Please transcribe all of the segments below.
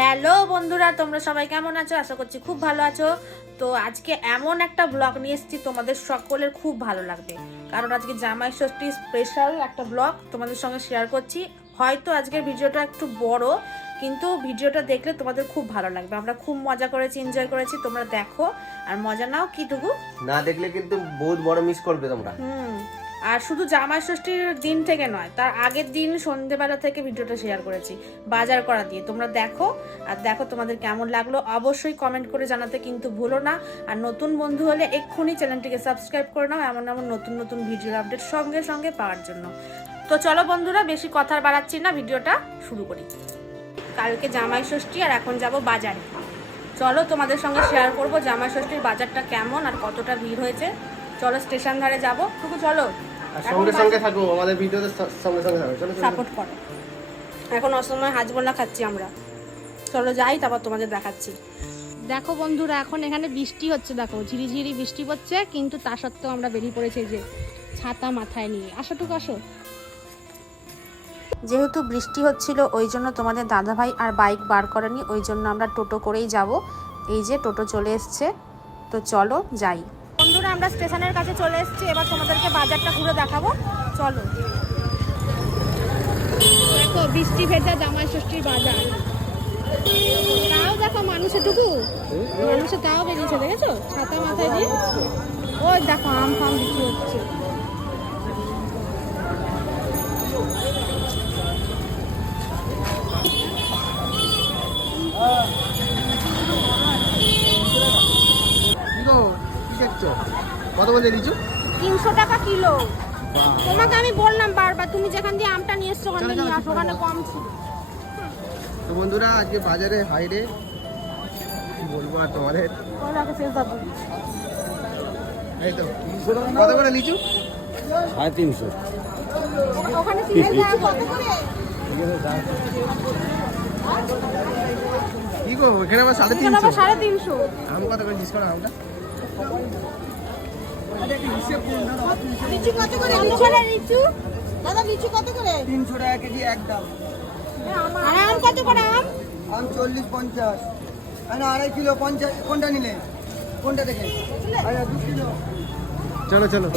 Hello বন্ধুরা, তোমরা সবাই কেমন আছো? আশা করছি খুব ভালো আছো। তো আজকে এমন একটা ব্লগ নিয়ে এসেছি, তোমাদের সকলের খুব ভালো লাগবে, কারণ আজকে জামাই ষষ্ঠী স্পেশাল একটা ব্লগ তোমাদের সঙ্গে শেয়ার করছি। হয়তো আজকের ভিডিওটা একটু বড়, কিন্তু ভিডিওটা দেখলে তোমাদের খুব ভালো লাগবে। আমরা খুব মজা করেছি, এনজয় করেছি, তোমরা দেখো আর মজা নাও। কিটুকু না দেখলে কিন্তু বহুত বড় মিস করবে তোমরা। আর শুধু জামাই ষষ্ঠীর দিন থেকে নয়, তার আগের দিন সন্ধ্যেবেলা থেকে ভিডিওটা শেয়ার করেছি বাজার করা দিয়ে। তোমরা দেখো আর দেখো তোমাদের কেমন লাগলো অবশ্যই কমেন্ট করে জানাতে কিন্তু ভুলো না। আর নতুন বন্ধু হলে এক্ষুনি চ্যানেলটিকে সাবস্ক্রাইব করে নাও, এমন এমন নতুন নতুন ভিডিওর আপডেট সঙ্গে সঙ্গে পাওয়ার জন্য। তো চলো বন্ধুরা, বেশি কথা বাড়াচ্ছি না, ভিডিওটা শুরু করি। কালকে জামাই ষষ্ঠী আর এখন যাব বাজারে। চলো তোমাদের সঙ্গে শেয়ার করব জামাই ষষ্ঠীর বাজারটা কেমন আর কতটা ভিড় হয়েছে। চলো স্টেশন ধারে যাবো, টুকু চলো আর সঙ্গে সঙ্গে থাকো, আমাদের ভিডিওতে সঙ্গে সঙ্গে থাকো, চলো সাপোর্ট করো। এখন অসময় হাজবোলা খাচ্ছি আমরা, চলো যাই, তারপর তোমাদের দেখাচ্ছি। দেখো বন্ধুরা, এখন এখানে বৃষ্টি হচ্ছে, দেখো ঝিরিঝিরি বৃষ্টি পড়ছে, কিন্তু তা সত্ত্বেও আমরা বেরিয়ে পড়েছি যে ছাতা মাথায় নিয়ে। আসো টুকু আসো। যেহেতু বৃষ্টি হচ্ছিল ওই জন্য তোমাদের দাদাভাই আর বাইক বার করেনি, ওই জন্য আমরা টোটো করেই যাব। এই যে টোটো চলে এসছে, তো চলো যাই। বন্ধুরা, আমরা স্টেশনের কাছে চলে এসেছি, এবার তোমাদেরকে বাজারটা ঘুরে দেখাবো, চলো। দেখো বৃষ্টি ভেজা জামাই ষষ্ঠীর বাজার, তাও দেখো মানুষেরটুকু, মানুষের তাও বেরিয়েছে, দেখেছো ছাতা মাথায় দিয়ে। ওই দেখো আম ফাম বিক্রি হচ্ছে। কত বলতে লিচু? 300 টাকা কিলো। তোমাকে আমি বললাম বারবার, তুমি যেখান দিয়ে আমটা নিয়ে এসছো ওখান থেকে নিয়ে আসো, ওখানে কম ছিল। তো বন্ধুরা, আজকে বাজারে হাইরে কি বলবো আর তোমাদের, এই তো কত করে লিচু? 350। ওখানে সিরিয়াল কত করে? কি গো, এখানে আবার 350? 350। আম কত করে জিজ্ঞেস করো, আমটা লিচু কত করে? লিচু দাদা, লিচু কত করে? 300 টাকা কেজি একদম। আর আম কত করে? আম 40-50। আর 2.5 কিলো 50। কোনটা নিলে? কোনটা দেখে? আরে 2 কিলো। চলো চলো।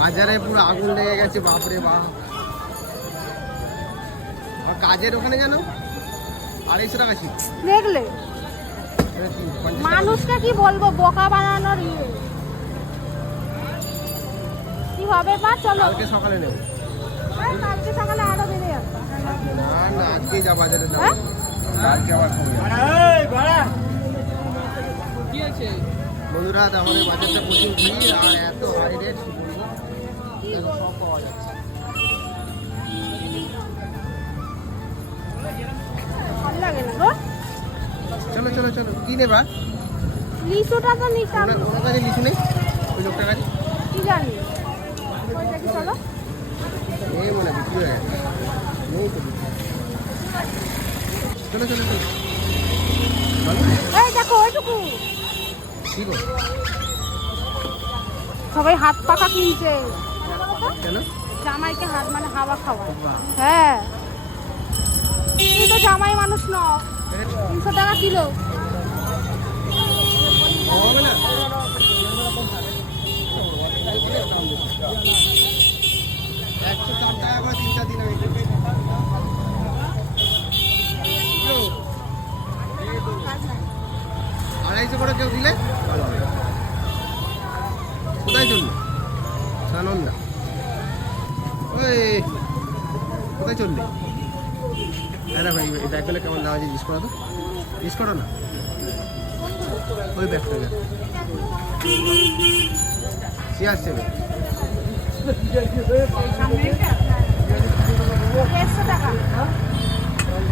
বাজারে পুরো আগুন লেগে গেছে, বাপরে বাপ। আর কাজের ওখানে যেন 250 টাকা ছিল। দেখলে মানুষকে কি বলবো, বোকা বানানোর কি হবে। বা চলো কালকে সকালে নেব। কালকে সকালে আরো বেড়ে যাবে। না না, আজকে যা বাজারে যাবো, হ্যাঁ? কালকে আবার বন্ধুরা, আমাদের বাজারটা প্রচুর ভিড় আর এত হাই রেট, সব পাওয়া যাচ্ছে। ভালো লাগে না গো। চলো চলো চলো, কি নেবা? লিচুটা তো নিতাম, ওনার কাছে লিচু নেই? ওই লোকটার কাছে কি জানি ওইটা কি। চলো এই মনে বিক্রি হয়ে গেছে, নেই তো বিক্রি। চলো চলো চলো। এই দেখো ওইটুকু কি গো? সবাই হাত পাখা কিনছে। কেন? জামাইকে হাত মানে হাওয়া খাওয়া। বাহ। হ্যাঁ, তুমি তো জামাই মানুষ নও। 300 টাকা কিলো। হবে না? 104 টাকা করে 3টা দিন আমি 250 করে কেউ দিলে ভালো হবে। কোথায় চললো সানন্দা? ওই কোথায় চললে? আরে ভাই, এই ব্যাগগুলো কেমন দাম আছে জিজ্ঞেস করো তো, জিজ্ঞেস করো না। ওই ব্যাগটা চেয়ার সেবে 150 টাকা।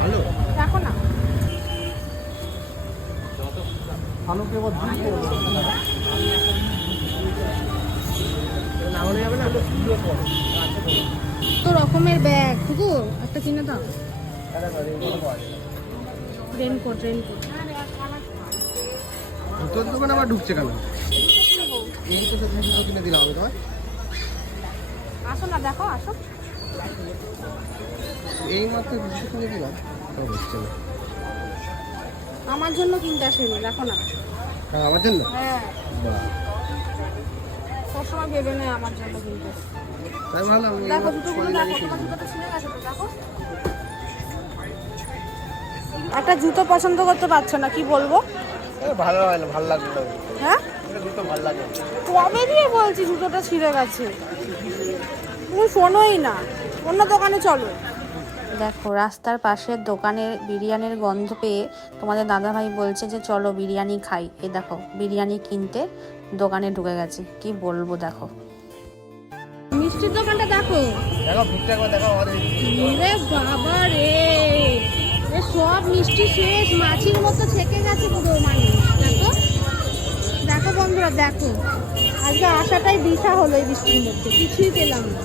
ভালো। দেখো না, লাগানো যাবে না? তো রকমের ব্যাগ টুকু একটা কিনে দাও। Raincoat raincoat. তোর দোকানে আবার ঢুকছে কেন? এই তো সব জিনিস কিনে দিলাম আমি তোমায়। আসো না, দেখো আসো। এই মাত্র দুটো কিনে দিলাম, তাও হচ্ছে না। আমার জন্য কিনতে আসেনি, দেখো না। হ্যাঁ, আমার জন্য? হ্যাঁ, বাহ, সবসময় ভেবে নেয় আমার জন্য কিনতে। তাই ভালো। আমি দেখো এইমাত্র জুতোগুলো কদিন আগে দেখো, তোমার কিনলাম। জুতোটা ছিঁড়ে গেছে তো, দেখো। একটা জুতো পছন্দ করতে পারছো না, কি বলবো? ভালো হয় না, ভালো লাগলো না। হ্যাঁ, এটা জুতো ভালো লাগে না। কবে দিয়ে বলছি জুতোটা ছিঁড়ে গেছে, তুমি শোনোই না। অন্য দোকানে চলো। দেখো রাস্তার পাশের দোকানের বিরিয়ানির গন্ধ পেয়ে তোমাদের দাদাভাই বলছে যে চলো বিরিয়ানি খাই। এই দেখো বিরিয়ানি কিনতে দোকানে ঢুকে গেছে, কি বলবো। দেখো মিষ্টির দোকানটা দেখো। দেখো ভিড়টা একবার দেখো আমাদের। রে বাবা রে, এ সব মিষ্টি শেষ, মাছির মতো থেকে গেছে পুরো মানুষ। দেখো দেখো বন্ধুরা, দেখো আজকে আসাটাই বৃথা হলো এই বৃষ্টির মধ্যে, কিছুই পেলাম না।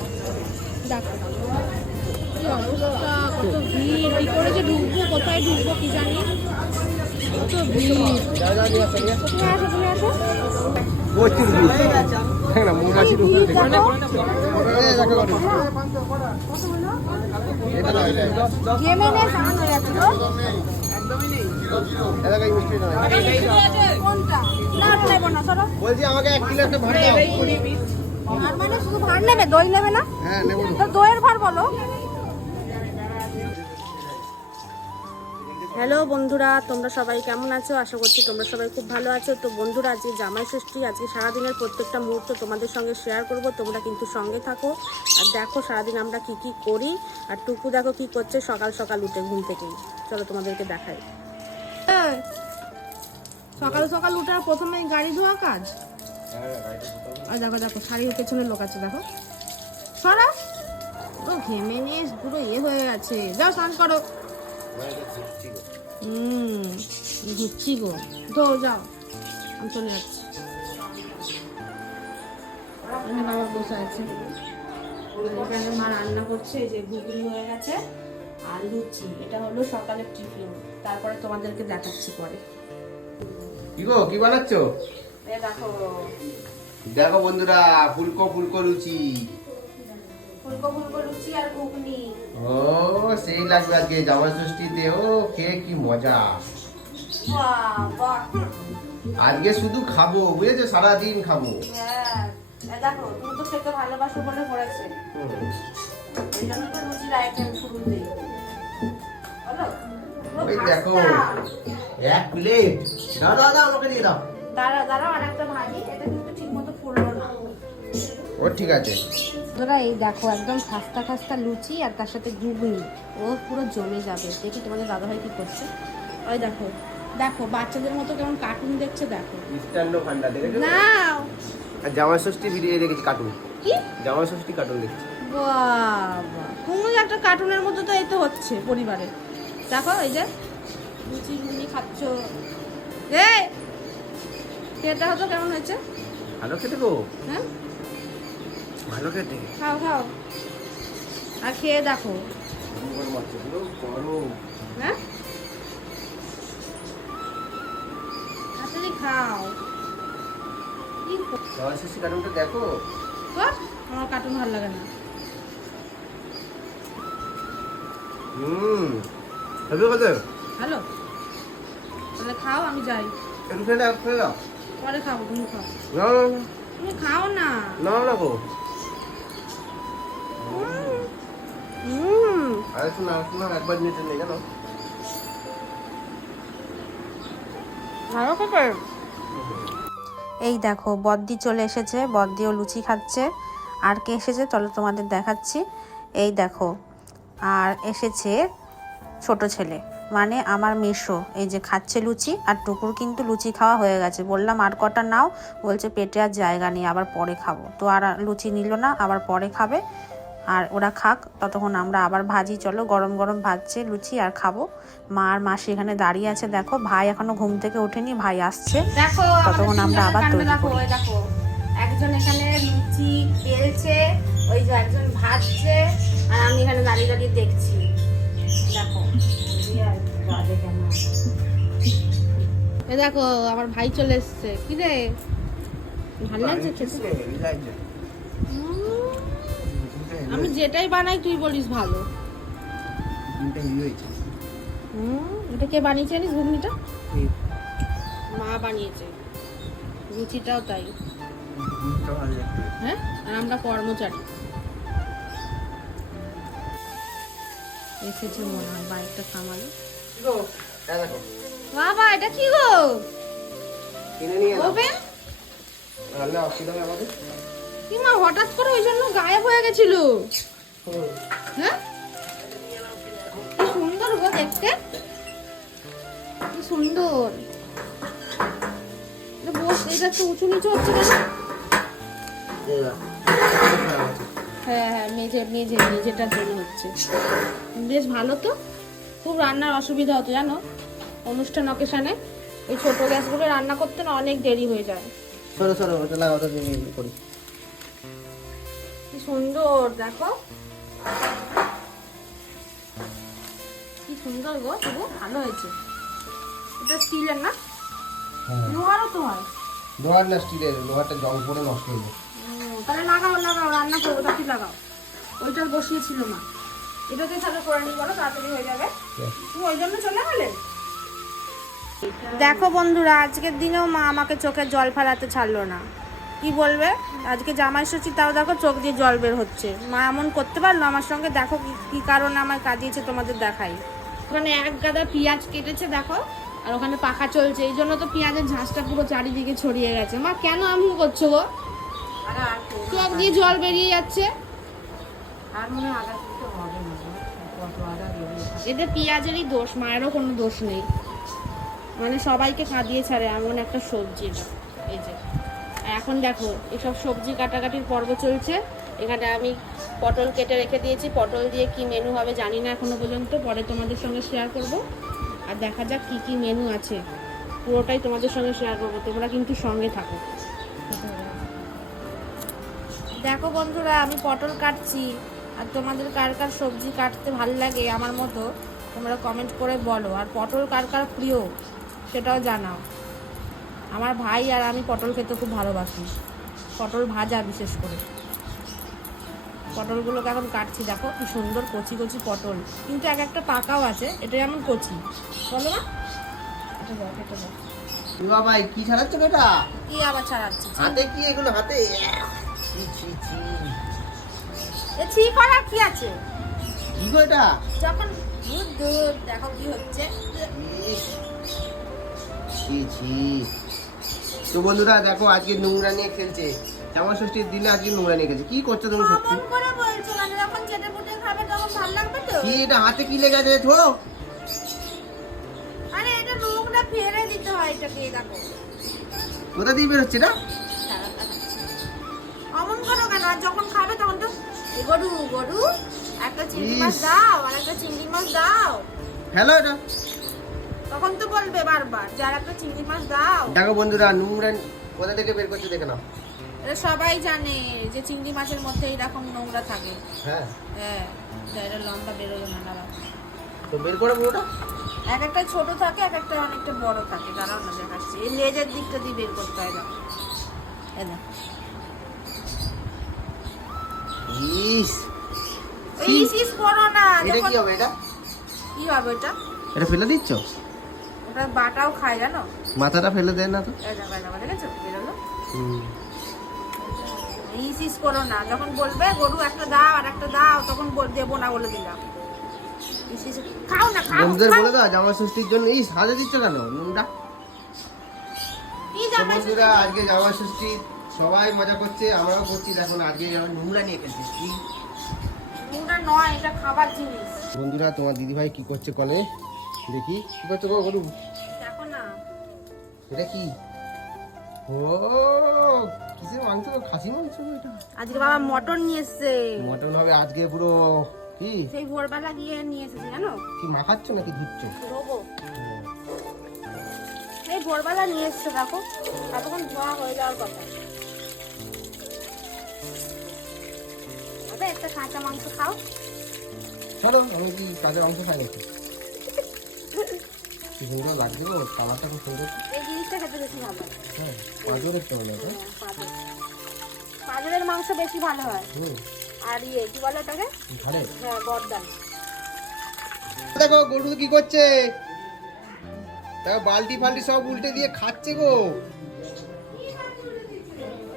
দেখো কি অবস্থা, কত ভিড়, কি করে যে ঢুকবো, কোথায় ঢুকবো কি জানি, কত ভিড়। তুমি আসো, তুমি আসো। প্রচুর ভিড়। দেখ না, মৌমাছির উপরে দেখো। দেখো। এই দেখো কত। এটা না, এটা। গেমে নে সান হয়ে যাচ্ছিল। এটা এই মিষ্টি না। কোনটা? না নেবো না, সরো। বলছি আমাকে 1 কিলো একটা ভাড় দাও। আর মানে শুধু ভাড় নেবে, দই নেবে না? হ্যাঁ, নেবো তো। তো দইয়ের ভাড় বলো। হ্যালো বন্ধুরা, তোমরা সবাই কেমন আছো? আশা করছি তোমরা সবাই খুব ভালো আছো। তো বন্ধুরা, আজকে জামাই ষষ্ঠী, আজকে সারাদিনের প্রত্যেকটা মুহূর্ত তোমাদের সঙ্গে শেয়ার করব। তোমরা কিন্তু সঙ্গে থাকো আর দেখো সারাদিন আমরা কি কি করি। আর টুকু দেখো কি করছে সকাল সকাল উঠে ঘুম থেকেই। চলো তোমাদেরকে দেখাই। সকাল সকাল উঠে আর প্রথমে গাড়ি ধোয়া কাজ। আর দেখো দেখো শাড়ির পেছনে লোক আছে, দেখো সরা। ও ঘেমে নিয়ে পুরো হয়ে গেছে। যাও স্নান করো। ঘুরছি গো, তো যাও, আমি চলে যাচ্ছি। এখানে বাবা বসে আছে, এখানে মা রান্না করছে। এই যে ঘুগনি হয়ে গেছে আর লুচি, এটা হলো সকালের টিফিন। তারপরে তোমাদেরকে দেখাচ্ছি পরে। কি গো, কি বানাচ্ছো? এই দেখো দেখো বন্ধুরা, ফুলকো ফুলকো লুচি। ফুলকো ফুলকো লুচি আর ঘুগনি। ও সেই লাগবে আজকে জামাই ষষ্ঠীতে। ও খেয়ে কি মজা। বাহ বাহ, আজকে শুধু খাবো, বুঝেছো, সারাদিন খাবো। হ্যাঁ এই দেখো তুমি তো খেতে ভালোবাসো বলে করেছে, এই জন্য তো লুচির আইটেম শুরুতেই। বলো ওই দেখো 1 প্লেট। দাও দাও দাও, আমাকে দিয়ে দাও। দাঁড়া দাঁড়া, আর একটা ভাজি, এটা কিন্তু ঠিক মতো ফুললো না। ও ঠিক আছে। তোরা এই দেখো একদম খাস্তা খাস্তা লুচি আর তার সাথে ঘুগনি, ও পুরো জমে যাবে। দেখি তোমাদের দাদাভাই কি করছে। ওই দেখো দেখো বাচ্চাদের মতো কেমন কার্টুন দেখছে, দেখো মিষ্টান্ন ভান্ডার দেখেছো? না। আর জামাই ষষ্ঠী ভিডিও দেখেছি, কার্টুন। কি জামাই ষষ্ঠী কার্টুন দেখছি। বাবা, তুমি একটা কার্টুনের মতো তো এই তো হচ্ছে পরিবারে। দেখো এই যে লুচি ঘুগনি খাচ্ছ, এই খেতে হতো কেমন হয়েছে? ভালো খেতে গো, হ্যাঁ ভালো খেতে। খাও খাও আর খেয়ে দেখো। গরম। হ্যাঁ তাড়াতাড়ি খাও। কি জামাই ষষ্ঠী কার্টুনটা দেখো। কর, আমার কার্টুন ভালো লাগে না। হবে কত? ভালো, তাহলে খাও, আমি যাই। একটু খেয়ে দাও, খেয়ে দাও। পরে খাবো, তুমি খাও। না না তুমি খাও না। না না গো। হুম আরে শোনা শোনা, একবার নিতে নেই জানো। ভালো করে। এই দেখো বদ্দি চলে এসেছে, বদ্দিও লুচি খাচ্ছে। আর কে এসেছে চলো তোমাদের দেখাচ্ছি। এই দেখো, আর এসেছে ছোট ছেলে, মানে আমার মেশো, এই যে খাচ্ছে লুচি। আর টুকুর কিন্তু লুচি খাওয়া হয়ে গেছে, বললাম আর কটা নাও, বলছে পেটে আর জায়গা নেই, আবার পরে খাবো। তো আর লুচি নিল না, আবার পরে খাবে। আর ওরা খাক, ততক্ষণ আমরা আবার ভাজি। চলো, গরম গরম ভাজছে লুচি আর খাবো। মা আর মাসি এখানে দাঁড়িয়ে আছে। দেখো ভাই এখনো ঘুম থেকে ওঠেনি, ভাই আসছে, দেখো ততক্ষণ আমরা আবার তৈরি করি। দেখো একজন এখানে লুচি বেলছে, ওই যে একজন ভাজছে, আর আমি এখানে দাঁড়িয়ে দাঁড়িয়ে দেখছি। দেখো দেখো আমার ভাই চলে এসছে। কি রে, ভালো লাগছে খেতে? আমি যেটাই বানাই তুই বলিস ভালো। ডিমটা হেভি হয়েছে। এটা কে বানিয়েছে জানিস ঘুগনিটা? এই মা বানিয়েছে। রুচিটাও তাই। ডিমটা ভালো লাগবে। হ্যাঁ, আর আমরা কর্মচারী। এসেছে মনে হয়, বাইকটা থামালো। গো এই দেখো বাবা এটা কি গো? কিনে নিয়ে এলাম। ওপেন। রান্না অসুবিধা হবে আমাদের। কি মা হঠাৎ করে ওই জন্য গায়েব হয়ে গেছিল? হ্যাঁ, কি সুন্দর গো দেখতে, কি সুন্দর। এটা বস, এটা তো উঁচু নিচু হচ্ছে কেন? হ্যাঁ হ্যাঁ, মেঝেটার জন্য হচ্ছে। বেশ ভালো তো, খুব রান্নার অসুবিধা হতো জানো অনুষ্ঠান অকেশনে। ওই ছোট গ্যাসগুলো রান্না করতে না অনেক দেরি হয়ে যায়। সরো সরো, ওটা লাগাও, ওটা দিয়ে করি। কি সুন্দর দেখো, কি সুন্দর গো, তবু ভালো হয়েছে। এটা স্টিলের না, লোহারও তো হয়। লোহার না স্টিলের, লোহারটা জং পড়ে নষ্ট হয়ে যায়। তাহলে লাগাও লাগাও, রান্না করবো, তাতে লাগাও। ওইটা বসিয়েছিল মা, এটাতে তাহলে করে নিই, বলো তাড়াতাড়ি হয়ে যাবে। তুমি ওই জন্য চলে গেলে। দেখো বন্ধুরা, আজকের দিনেও মা আমাকে চোখে জল ফেলাতে ছাড়লো না। কি বলবে, আজকে জামাই ষষ্ঠী, তাও দেখো চোখ দিয়ে জল বের হচ্ছে। মা এমন করতে পারলো আমার সঙ্গে? দেখো কি কারণে আমায় কাঁদিয়েছে, তোমাদের দেখাই। ওখানে এক গাদা পেঁয়াজ কেটেছে দেখো, আর ওখানে পাখা চলছে, এই জন্য তো পেঁয়াজের ঝাঁসটা পুরো চারিদিকে ছড়িয়ে গেছে। মা কেন এমন করছো গো? চোখ দিয়ে জল বেরিয়ে যাচ্ছে। এটা পেঁয়াজেরই দোষ, মায়েরও কোনো দোষ নেই। মানে সবাইকে কাঁদিয়ে ছাড়ে এমন একটা সবজি এটা। এই যে এখন দেখো এসব সবজি কাটাকাটির পর্ব চলছে। এখানে আমি পটল কেটে রেখে দিয়েছি, পটল দিয়ে কি মেনু হবে জানি না এখনো পর্যন্ত, পরে তোমাদের সঙ্গে শেয়ার করব। আর দেখা যাক কি কি মেনু আছে, পুরোটাই তোমাদের সঙ্গে শেয়ার করবো, তোমরা কিন্তু সঙ্গে থাকো। দেখো বন্ধুরা, আমি পটল কাটছি, আর তোমাদের কার কার সবজি কাটতে ভালো লাগে আমার মতো তোমরা কমেন্ট করে বলো। আর পটল কার কার প্রিয় সেটাও জানাও। আমার ভাই আর আমি পটল খেতে খুব ভালোবাসি, পটল ভাজা বিশেষ করে। পটলগুলোকে এখন কাটছি, দেখো কি সুন্দর কচি কচি পটল, কিন্তু এক একটা পাকাও আছে। এটা যেমন কচি, বলো না? এটা দেখ, এটা দেখ। বাবা কি ছাড়াচ্ছ এটা? কি আবার ছাড়াচ্ছি? হাতে কি এগুলো? হাতে ছি ছি ছি। এ ছি করার কি আছে? কি গো এটা? যখন দুধ দুধ দেখো কি হচ্ছে। ইস, ছি ছি। তো বন্ধুরা দেখো, আজকে নোংরা নিয়ে খেলছে। জামা ষষ্ঠীর দিনে আজকে নোংরা নিয়ে খেলছে। কি করছো তুমি সত্যি? কেমন করে বলছো? মানে যখন চেটে পুটে খাবে তখন ভালো লাগবে তো? কি এটা হাতে কি লেগে আছে? থো। আরে এটা নোংরা ফেলে দিতে হয়, এটাকে দেখো। কোথা দিয়ে বের হচ্ছে এটা? অমন করো কেন? আর যখন খাবে তখন তো এ গরু গরু একটা চিংড়ি মাছ ইস। দাও, আর একটা চিংড়ি মাছ দাও। হ্যালো এটা। তখন তো বলবে বারবার যে আর একটা চিংড়ি মাছ দাও। দেখো বন্ধুরা, নোংরা কোথা থেকে বের করছে দেখে নাও। এটা সবাই জানে যে চিংড়ি মাছের মধ্যে এরকম নোংরা থাকে। হ্যাঁ, হ্যাঁ, এটা লম্বা বেরোবে না, দাঁড়াও। তো বের করে পুরোটা। এক একটা ছোট থাকে, এক একটা অনেকটা বড় থাকে। দাঁড়াও না, দেখাচ্ছি। এই লেজের দিকটা দিয়ে বের করতে হয়, দেখো। এই দেখো। ইস, ইস ইস করো না। এটা যখন কি হবে? এটা কি হবে ওটা? এটা ফেলে দিচ্ছ? ওটা বাটাও খায় জানো। মাথাটা ফেলে দেয় না তো? এই দেখো, এই দেখো, দেখেছো বেরোলো। হুম। ইস ইস করো না। যখন বলবে গরু একটা দাও আর একটা দাও, তখন দেবো না বলে দিলাম। ইস ইস খাও না, খাও। বন্ধুদের খাও। বলে দাও জামা ষষ্ঠীর জন্য। ইস, হাজে দিচ্ছ কেন নোংরা? কি তো জামাই বন্ধুরা, আজকে জামা ষষ্ঠী, সবাই মজা করছে, আমরাও করছি। দেখো না, আজকে যেমন নোংরা নিয়ে খেলছিস কি। নোংরা নয়, এটা খাবার জিনিস। বন্ধুরা, তোমার দিদিভাই কি করছে কনে দেখি। কি করছো গো গরু? দেখো না। এটা কি? ও, কিসের মাংস? খাসি মাংস এটা? আজকে বাবা মটন নিয়ে এসছে। মটন হবে আজকে পুরো। কি সেই ভোরবেলা গিয়ে নিয়ে এসেছি জানো। কি মাখাচ্ছ নাকি ধুচ্ছ? ধোবো। এই ভোরবেলা নিয়ে এসছে, দেখো এতক্ষণ ধোয়া হয়ে যাওয়ার কথা। আবে একটা কাঁচা মাংস খাও। চলো, আমি কি কাঁচা মাংস খাই নাকি? কি সুন্দর লাগছে গো, কালারটা খুব সুন্দর। এই জিনিসটা খেতে বেশি ভালো। হ্যাঁ, পাঁচও দেখতে ভালো আছে। পাঁজরের মাংস বেশি ভালো হয়। হুম। আর ইয়ে কি বলে ওটাকে, ঘরে হ্যাঁ গর্দান। দেখো গরু কি করছে, দেখো বালতি ফালতি সব উল্টে দিয়ে খাচ্ছে গো,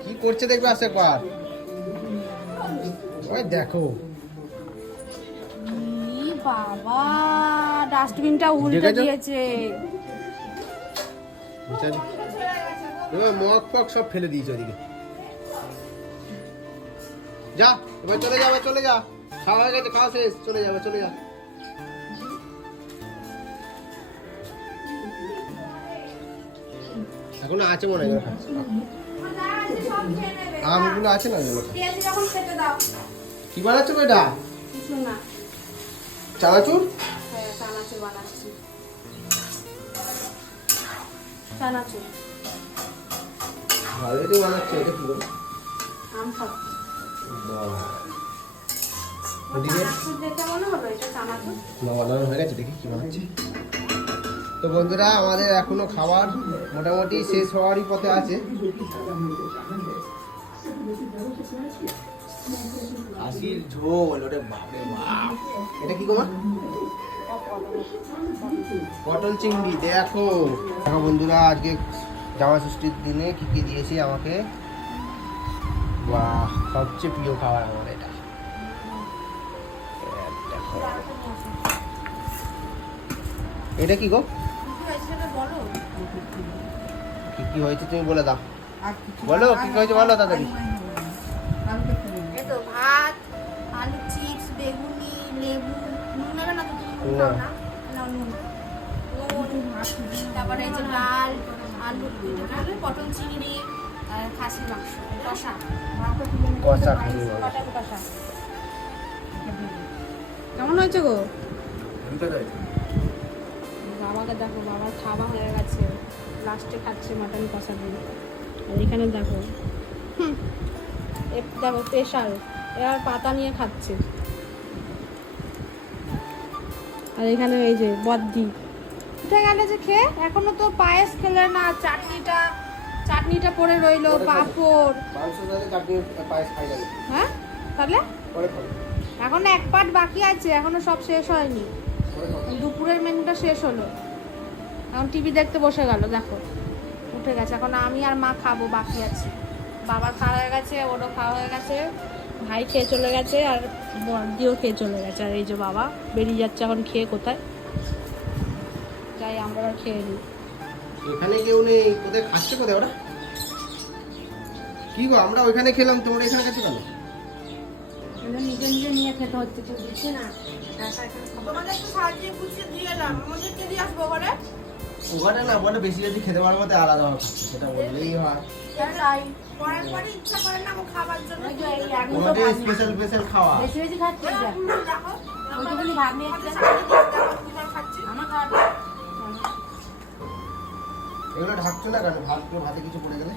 কি করছে দেখবে আসে একবার। ওই দেখো ই বাবা, ডাস্টবিনটা উল্টে দেখেছো? দিয়েছে। বিচারি এবার মগ ফগ সব ফেলে দিয়েছে ওদিকে। যা এবার চলে যা, এবার চলে যা, খাওয়া হয়ে গেছে, খাওয়া শেষ, চলে যা, এবার চলে যা। এখনো আছে মনে হয় আমগুলো আছে না এগুলো। তেল যখন খেতে দাও। কি বানাচ্ছো বেটা? কিছু না, চানাচুর? হ্যাঁ চানাচুর বানাচ্ছি, চানাচুর ভালোই বানাচ্ছে। এটা কি বলো? আম খাচ্ছি। বাবা, ওদিকে চানাচুর দেখে মনে হলো এটা চানাচুর। বানানো হয়ে গেছে, দেখি কি বানাচ্ছে। তো বন্ধুরা আমাদের এখনো খাবার মোটামুটি শেষ হওয়ারই পথে আছে। খাসির ঝোল, ওরে বাপরে বাপ। এটা কি গো মা? পটল চিংড়ি। দেখো দেখো বন্ধুরা, আজকে জামা ষষ্ঠীর দিনে কি কি দিয়েছি আমাকে। বাহ, সবচেয়ে প্রিয় খাবার আমার এটা। দেখো এটা কি গো? বলো কি কি হয়েছে তুমি বলে দাও, বলো কি কি হয়েছে বলো তাড়াতাড়ি। এই তো ভাত, আলু চিপস, বেগুনি, লেবু। নুন নেবে না তো তুমি? নুন খাও না? নাও নুন। তারপরে এই যে ডাল, আলু, পটল চিংড়ি আর খাসির মাংস কষা। কষা খাসির মাংস। কষা কষা। কেমন হয়েছে গো? বাবাকে দেখো, বাবার খাওয়া হয়ে গেছে, লাস্টে খাচ্ছে মাটন কষা দিয়ে। আর এখানে দেখো দেখো স্পেশাল, এবার পাতা নিয়ে খাচ্ছে। আর এখানে এই যে বদ্দি উঠে গেলে যে খেয়ে, এখনো তো পায়েস খেলে না। চাটনিটা পড়ে রইলো, পাঁপড়। মাংস সাথে চাটনি পায়েস খাই যাবে। হ্যাঁ তাহলে পরে খাবো, এখনো এক পাট বাকি আছে, এখনো সব শেষ হয়নি। পরে খাবো। দুপুরের মেনুটা শেষ হলো, এখন টিভি দেখতে বসে গেল। দেখো উঠে গেছে, এখন আমি আর মা খাবো, বাকি আছে। বাবার খাওয়া হয়ে গেছে, ওরও খাওয়া হয়ে গেছে, ভাই খেয়ে চলে গেছে, আর বড়দিও খেয়ে চলে গেছে। আর এই যে বাবা বেরিয়ে যাচ্ছে এখন খেয়ে কোথায়, যাই আমরা আর খেয়ে নিই। এখানে কেউ নেই, কোথায় খাচ্ছে কোথায় ওরা? কি গো, আমরা ওইখানে খেলাম, তোমরা এখানে খেতে কেন? নিজে নিজে নিয়ে খেতে হচ্ছে, কেউ দিচ্ছে না। তোমাদের একটু সাহায্য গুছিয়ে দিয়ে এলাম, আমাদেরকে দিয়ে আসবো ঘরে। ওখানে না বলে বেশি বেশি খেতে পারবো মতো আলাদা ভাবে খাচ্ছে, সেটা বললেই হয়। তাই পরের পরে ইচ্ছা করে না আমার খাবার জন্য। তোমাদের স্পেশাল স্পেশাল খাওয়া। বেশি বেশি খাচ্ছি, দেখো ওইটুকুনি ভাত নিয়ে খাচ্ছি আমার খাওয়াটা। এগুলো ঢাকছো না কেন? ভাতে কিছু পড়ে গেলে?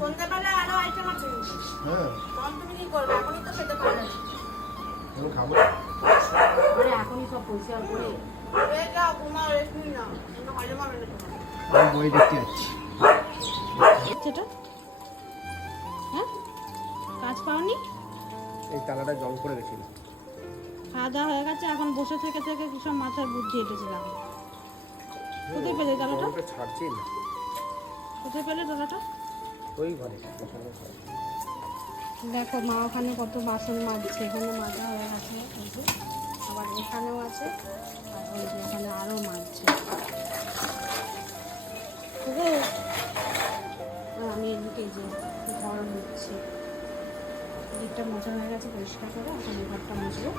সন্ধ্যাবেলায় আরো আইটেম আছে, হ্যাঁ, তখন তুমি কি করবে? এখনই তো খেতে পারবে না। আমি খাবো। আরে এখনই সব পরিষ্কার করে যাও, ঘুমাও, রেস্ট নিয়ে নাও, হজম হবে না তোমার। আমি বই দেখতে যাচ্ছি। সেটা হ্যাঁ কাজ পাওনি? এই তালাটা জং করে গেছিল। খাওয়া দাওয়া হয়ে গেছে, এখন বসে থেকে থেকে কি সব মাথায় বুদ্ধি এঁটেছিলাম। কোথায় পেলে তালাটা? জংটা ছাড়ছেই না। কোথায় পেলে তালাটা? ওই ঘরে। দেখো মা ওখানে কত বাসন মাজছে, এখানে মাজা হয়ে গেছে, এই যে আবার এখানেও আছে, আর ওই যে এখানে আরও মাজছে। ঠিক আছে, আর আমি এদিকে এই যে ঘর মুছছি, দিকটা মোছা হয়ে গেছে পরিষ্কার করে, এখন এই ঘরটা মুছবো।